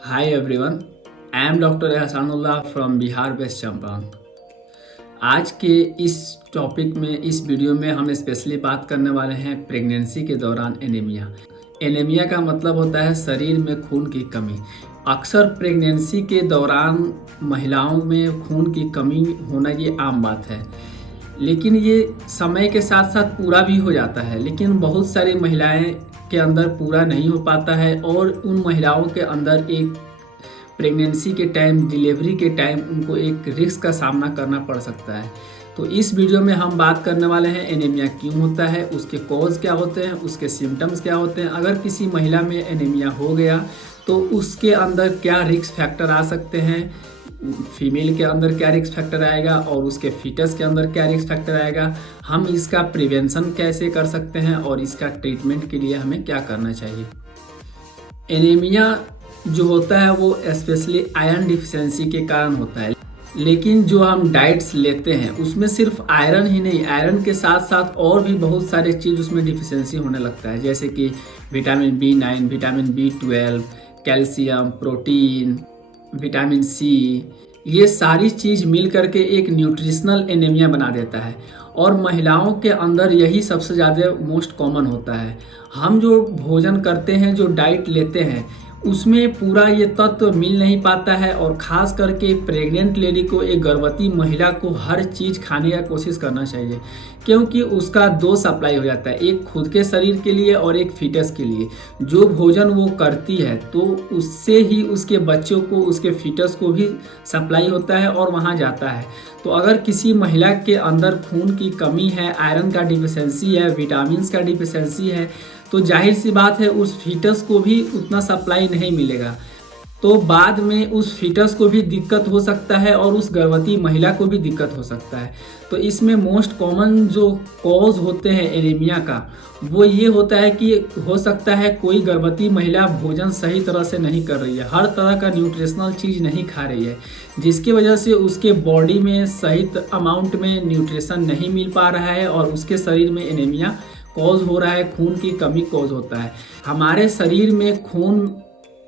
Hi everyone, I am Dr. Ehsanullah from Bihar West Champaran. आज के इस टॉपिक में इस वीडियो में हम स्पेशली बात करने वाले हैं प्रेगनेंसी के दौरान एनीमिया। एनीमिया का मतलब होता है शरीर में खून की कमी। अक्सर प्रेगनेंसी के दौरान महिलाओं में खून की कमी होना ये आम बात है, लेकिन ये समय के साथ साथ पूरा भी हो जाता है। लेकिन बहुत सारी महिलाएं के अंदर पूरा नहीं हो पाता है और उन महिलाओं के अंदर एक प्रेगनेंसी के टाइम, डिलीवरी के टाइम उनको एक रिस्क का सामना करना पड़ सकता है। तो इस वीडियो में हम बात करने वाले हैं एनीमिया क्यों होता है, उसके कॉज क्या होते हैं, उसके सिम्टम्स क्या होते हैं। अगर किसी महिला में एनीमिया हो गया तो उसके अंदर क्या रिस्क फैक्टर आ सकते हैं, फीमेल के अंदर क्या रिस्क फैक्टर आएगा और उसके फीटस के अंदर क्या रिस्क फैक्टर आएगा, हम इसका प्रिवेंशन कैसे कर सकते हैं और इसका ट्रीटमेंट के लिए हमें क्या करना चाहिए। एनीमिया जो होता है वो स्पेशली आयरन डिफिशिएंसी के कारण होता है, लेकिन जो हम डाइट्स लेते हैं उसमें सिर्फ आयरन ही नहीं, आयरन के साथ साथ और भी बहुत सारे चीज़ उसमें डिफिशिएंसी होने लगता है, जैसे कि vitamin B9, vitamin B12, calcium, protein, vitamin C. ये सारी चीज़ मिल करके एक न्यूट्रिशनल एनीमिया बना देता है और महिलाओं के अंदर यही सबसे ज़्यादा मोस्ट कॉमन होता है। हम जो भोजन करते हैं, जो डाइट लेते हैं, उसमें पूरा ये तत्व मिल नहीं पाता है और ख़ास करके प्रेग्नेंट लेडी को, एक गर्भवती महिला को हर चीज़ खाने का कोशिश करना चाहिए, क्योंकि उसका दो सप्लाई हो जाता है, एक खुद के शरीर के लिए और एक फीटस के लिए। जो भोजन वो करती है तो उससे ही उसके बच्चों को, उसके फीटस को भी सप्लाई होता है और वहाँ जाता है। तो अगर किसी महिला के अंदर खून की कमी है, आयरन का डिफिशिएंसी है, विटामिन्स का डिफिशिएंसी है, तो जाहिर सी बात है उस फीटस को भी उतना सप्लाई नहीं मिलेगा, तो बाद में उस फीटस को भी दिक्कत हो सकता है और उस गर्भवती महिला को भी दिक्कत हो सकता है। तो इसमें मोस्ट कॉमन जो कॉज होते हैं एनीमिया का, वो ये होता है कि हो सकता है कोई गर्भवती महिला भोजन सही तरह से नहीं कर रही है, हर तरह का न्यूट्रिशनल चीज़ नहीं खा रही है, जिसकी वजह से उसके बॉडी में सही अमाउंट में न्यूट्रिशन नहीं मिल पा रहा है और उसके शरीर में एनीमिया कॉज हो रहा है, खून की कमी कॉज होता है। हमारे शरीर में खून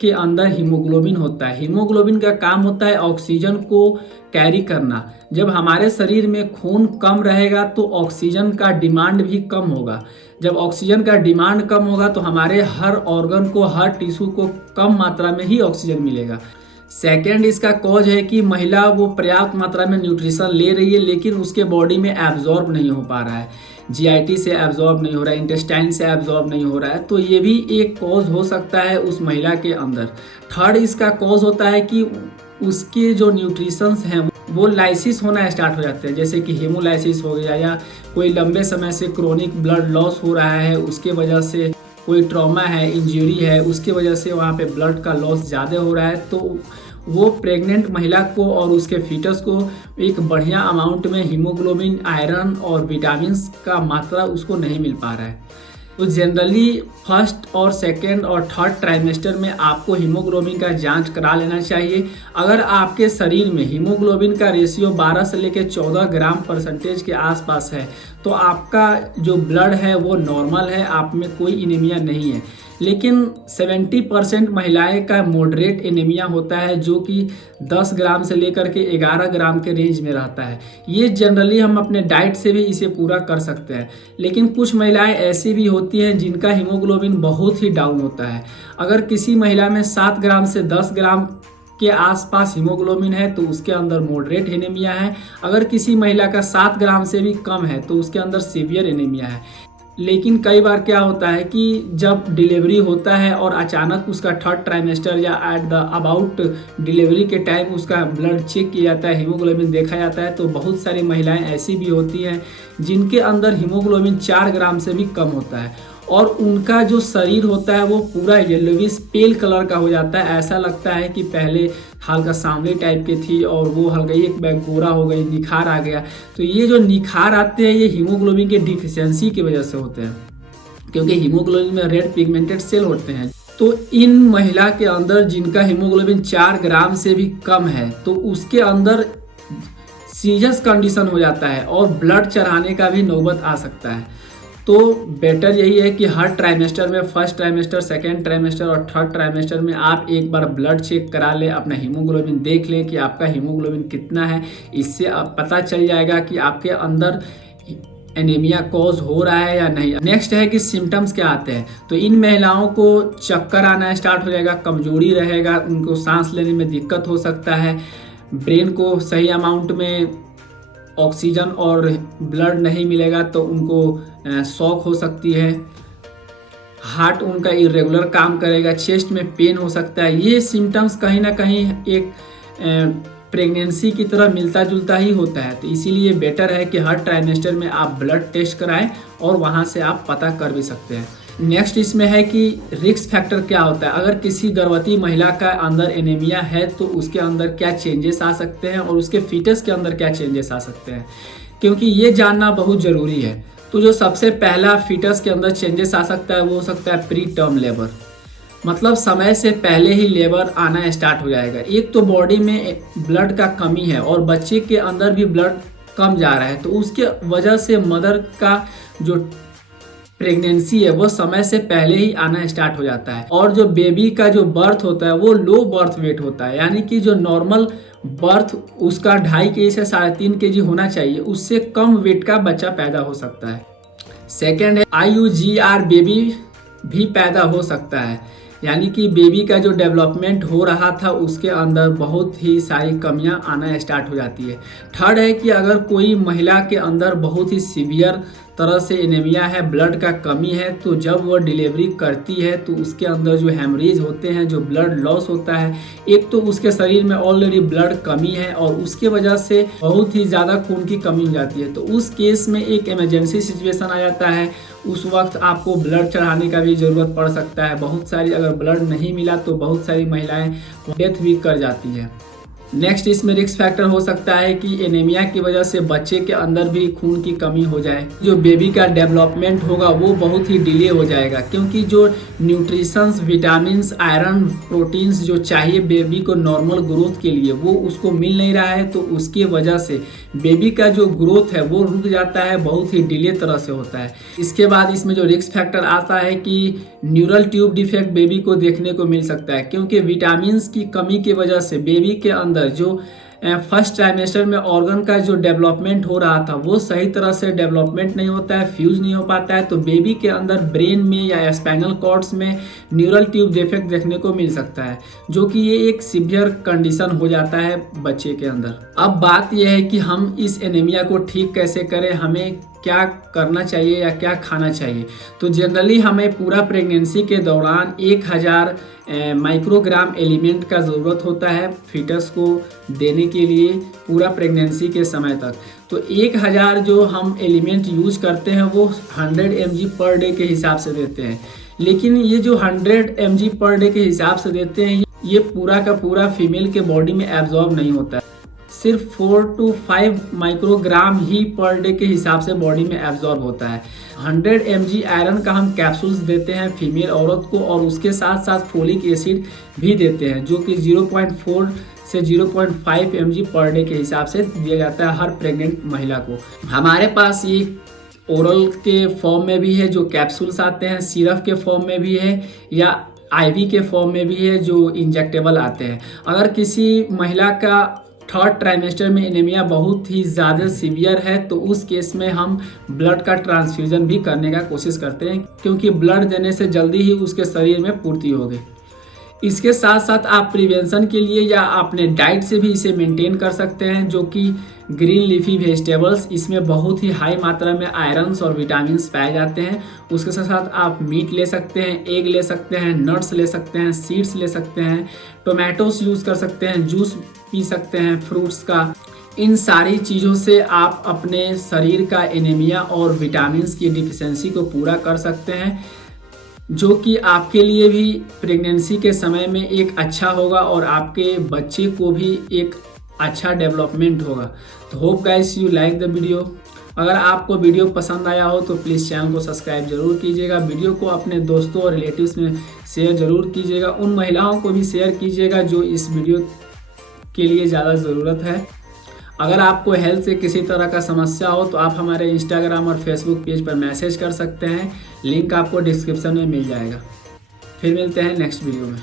के अंदर हीमोग्लोबिन होता है। हीमोग्लोबिन का काम होता है ऑक्सीजन को कैरी करना। जब हमारे शरीर में खून कम रहेगा तो ऑक्सीजन का डिमांड भी कम होगा। जब ऑक्सीजन का डिमांड कम होगा तो हमारे हर ऑर्गन को, हर टिश्यू को कम मात्रा में ही ऑक्सीजन मिलेगा। सेकेंड इसका कॉज है कि महिला वो पर्याप्त मात्रा में न्यूट्रिशन ले रही है, लेकिन उसके बॉडी में एब्जॉर्ब नहीं हो पा रहा है, जीआईटी से एब्जॉर्ब नहीं हो रहा है, इंटेस्टाइन से एब्जॉर्ब नहीं हो रहा है, तो ये भी एक कॉज हो सकता है उस महिला के अंदर। थर्ड इसका कॉज होता है कि उसके जो न्यूट्रिशंस हैं वो लाइसिस होना स्टार्ट हो जाते हैं, जैसे कि हेमोलाइसिस हो गया, या कोई लंबे समय से क्रोनिक ब्लड लॉस हो रहा है, उसके वजह से कोई ट्रॉमा है, इंजरी है, उसके वजह से वहाँ पे ब्लड का लॉस ज़्यादा हो रहा है, तो वो प्रेग्नेंट महिला को और उसके फीटस को एक बढ़िया अमाउंट में हीमोग्लोबिन, आयरन और विटामिन्स का मात्रा उसको नहीं मिल पा रहा है। तो जनरली फर्स्ट और सेकेंड और थर्ड ट्राइमेस्टर में आपको हीमोग्लोबिन का जांच करा लेना चाहिए। अगर आपके शरीर में हीमोग्लोबिन का रेशियो 12 से लेकर 14 ग्राम परसेंटेज के आसपास है तो आपका जो ब्लड है वो नॉर्मल है, आप में कोई एनीमिया नहीं है। लेकिन 70% महिलाएं का मॉडरेट एनीमिया होता है, जो कि 10 ग्राम से लेकर के 11 ग्राम के रेंज में रहता है। ये जनरली हम अपने डाइट से भी इसे पूरा कर सकते हैं, लेकिन कुछ महिलाएं ऐसी भी होती हैं जिनका हीमोग्लोबिन बहुत ही डाउन होता है। अगर किसी महिला में 7 ग्राम से 10 ग्राम के आसपास हीमोग्लोबिन है तो उसके अंदर मॉडरेट एनीमिया है। अगर किसी महिला का 7 ग्राम से भी कम है तो उसके अंदर सीवियर एनीमिया है। लेकिन कई बार क्या होता है कि जब डिलीवरी होता है और अचानक उसका थर्ड ट्राइमेस्टर या एट द अबाउट डिलीवरी के टाइम उसका ब्लड चेक किया जाता है, हीमोग्लोबिन देखा जाता है, तो बहुत सारी महिलाएं ऐसी भी होती हैं जिनके अंदर हीमोग्लोबिन 4 ग्राम से भी कम होता है और उनका जो शरीर होता है वो पूरा येलोविश पेल कलर का हो जाता है। ऐसा लगता है कि पहले हल्का सांवले टाइप की थी और वो हल्का एक बैग गोरा हो गई, निखार आ गया। तो ये जो निखार आते हैं ये हीमोग्लोबिन के डिफिशियंसी की वजह से होते हैं, क्योंकि हीमोग्लोबिन में रेड पिगमेंटेड सेल होते हैं। तो इन महिला के अंदर जिनका हीमोग्लोबिन 4 ग्राम से भी कम है तो उसके अंदर सीरियस कंडीशन हो जाता है और ब्लड चढ़ाने का भी नौबत आ सकता है। तो बेटर यही है कि हर ट्राइमेस्टर में, फर्स्ट ट्राइमेस्टर, सेकेंड ट्राइमेस्टर और थर्ड ट्राइमेस्टर में आप एक बार ब्लड चेक करा लें, अपना हीमोग्लोबिन देख लें कि आपका हीमोग्लोबिन कितना है। इससे आप पता चल जाएगा कि आपके अंदर एनीमिया कॉज हो रहा है या नहीं। नेक्स्ट है कि सिम्टम्स क्या आते हैं। तो इन महिलाओं को चक्कर आना स्टार्ट हो जाएगा, कमजोरी रहेगा, उनको सांस लेने में दिक्कत हो सकता है, ब्रेन को सही अमाउंट में ऑक्सीजन और ब्लड नहीं मिलेगा तो उनको शॉक हो सकती है, हार्ट उनका इरेगुलर काम करेगा, चेस्ट में पेन हो सकता है। ये सिम्टम्स कहीं ना कहीं एक प्रेगनेंसी की तरह मिलता जुलता ही होता है। तो इसीलिए बेटर है कि हर ट्राइमेस्टर में आप ब्लड टेस्ट कराएं और वहाँ से आप पता कर भी सकते हैं। नेक्स्ट इसमें है कि रिस्क फैक्टर क्या होता है। अगर किसी गर्भवती महिला का अंदर एनीमिया है तो उसके अंदर क्या चेंजेस आ सकते हैं और उसके फीटस के अंदर क्या चेंजेस आ सकते हैं, क्योंकि ये जानना बहुत ज़रूरी है। तो जो सबसे पहला फीटस के अंदर चेंजेस आ सकता है वो हो सकता है प्री टर्म लेबर, मतलब समय से पहले ही लेबर आना स्टार्ट हो जाएगा। एक तो बॉडी में ब्लड का कमी है और बच्चे के अंदर भी ब्लड कम जा रहा है, तो उसके वजह से मदर का जो प्रेगनेंसी है वो समय से पहले ही आना स्टार्ट हो जाता है। और जो बेबी का जो बर्थ होता है वो लो बर्थ वेट होता है, यानी कि जो नॉर्मल बर्थ उसका 2.5 kg से 3.5 kg होना चाहिए, उससे कम वेट का बच्चा पैदा हो सकता है। सेकेंड है IUGR बेबी भी पैदा हो सकता है, यानी कि बेबी का जो डेवलपमेंट हो रहा था उसके अंदर बहुत ही सारी कमियां आना स्टार्ट हो जाती है। थर्ड है कि अगर कोई महिला के अंदर बहुत ही सीवियर तरह से एनीमिया है, ब्लड का कमी है, तो जब वो डिलीवरी करती है तो उसके अंदर जो हेमरेज होते हैं, जो ब्लड लॉस होता है, एक तो उसके शरीर में ऑलरेडी ब्लड कमी है और उसके वजह से बहुत ही ज़्यादा खून की कमी हो जाती है। तो उस केस में एक इमरजेंसी सिचुएशन आ जाता है, उस वक्त आपको ब्लड चढ़ाने का भी ज़रूरत पड़ सकता है। बहुत सारी अगर ब्लड नहीं मिला तो बहुत सारी महिलाएं डेथ भी कर जाती है। नेक्स्ट इसमें रिस्क फैक्टर हो सकता है कि एनीमिया की वजह से बच्चे के अंदर भी खून की कमी हो जाए, जो बेबी का डेवलपमेंट होगा वो बहुत ही डिले हो जाएगा, क्योंकि जो न्यूट्रिशंस, विटामिन्स, आयरन, प्रोटीन्स जो चाहिए बेबी को नॉर्मल ग्रोथ के लिए वो उसको मिल नहीं रहा है। तो उसकी वजह से बेबी का जो ग्रोथ है वो रुक जाता है, बहुत ही डिले तरह से होता है। इसके बाद इसमें जो रिस्क फैक्टर आता है कि न्यूरल ट्यूब डिफेक्ट बेबी को देखने को मिल सकता है, क्योंकि विटामिन्स की कमी की वजह से बेबी के अंदर जो फर्स्ट ट्राइमेस्टर में ऑर्गन का जो डेवलपमेंट हो रहा था वो सही तरह से डेवलपमेंट नहीं होता है, फ्यूज नहीं हो पाता है, तो बेबी के अंदर ब्रेन में या स्पाइनल कॉर्ड्स में न्यूरल ट्यूब डिफेक्ट देखने को मिल सकता है, जो कि ये एक सीवियर कंडीशन हो जाता है बच्चे के अंदर। अब बात यह है कि हम इस एनीमिया को ठीक कैसे करें, हमें क्या करना चाहिए या क्या खाना चाहिए। तो जनरली हमें पूरा प्रेगनेंसी के दौरान 1000 माइक्रोग्राम एलिमेंट का ज़रूरत होता है फीटस को देने के लिए पूरा प्रेगनेंसी के समय तक। तो 1000 जो हम एलिमेंट यूज करते हैं वो 100 mg पर डे के हिसाब से देते हैं, लेकिन ये जो 100 mg पर डे के हिसाब से देते हैं ये पूरा का पूरा फीमेल के बॉडी में एब्जॉर्ब नहीं होता है, सिर्फ 4 to 5 microgram he per day के हिसाब से बॉडी में एब्जॉर्ब होता है। 100 mg आयरन का हम कैप्सूल्स देते हैं फीमेल औरत को, और उसके साथ साथ फोलिक एसिड भी देते हैं, जो कि 0.4 से 0.5 mg पर डे के हिसाब से दिया जाता है हर प्रेग्नेंट महिला को। हमारे पास ये ओरल के फॉर्म में भी है, जो कैप्सूल्स आते हैं, सिरप के फॉर्म में भी है, या IV के फॉर्म में भी है, जो इंजेक्टेबल आते हैं। अगर किसी महिला का थर्ड ट्राइमेस्टर में एनीमिया बहुत ही ज़्यादा सीवियर है तो उस केस में हम ब्लड का ट्रांसफ्यूजन भी करने का कोशिश करते हैं, क्योंकि ब्लड देने से जल्दी ही उसके शरीर में पूर्ति होगी। इसके साथ साथ आप प्रिवेंशन के लिए या अपने डाइट से भी इसे मेंटेन कर सकते हैं, जो कि ग्रीन लीफी वेजिटेबल्स, इसमें बहुत ही हाई मात्रा में आयरन्स और विटामिन्स पाए जाते हैं। उसके साथ साथ आप मीट ले सकते हैं, एग ले सकते हैं, नट्स ले सकते हैं, सीड्स ले सकते हैं, टोमेटोस यूज़ कर सकते हैं, जूस पी सकते हैं फ्रूट्स का। इन सारी चीज़ों से आप अपने शरीर का एनीमिया और विटामिन्स की डिफिशेंसी को पूरा कर सकते हैं, जो कि आपके लिए भी प्रेगनेंसी के समय में एक अच्छा होगा और आपके बच्चे को भी एक अच्छा डेवलपमेंट होगा। तो hope guys you like the video. अगर आपको वीडियो पसंद आया हो तो प्लीज़ चैनल को सब्सक्राइब जरूर कीजिएगा, वीडियो को अपने दोस्तों और रिलेटिव्स में शेयर ज़रूर कीजिएगा, उन महिलाओं को भी शेयर कीजिएगा जो इस वीडियो के लिए ज़्यादा ज़रूरत है। अगर आपको हेल्थ से किसी तरह का समस्या हो तो आप हमारे इंस्टाग्राम और फेसबुक पेज पर मैसेज कर सकते हैं, लिंक आपको डिस्क्रिप्शन में मिल जाएगा। फिर मिलते हैं नेक्स्ट वीडियो में।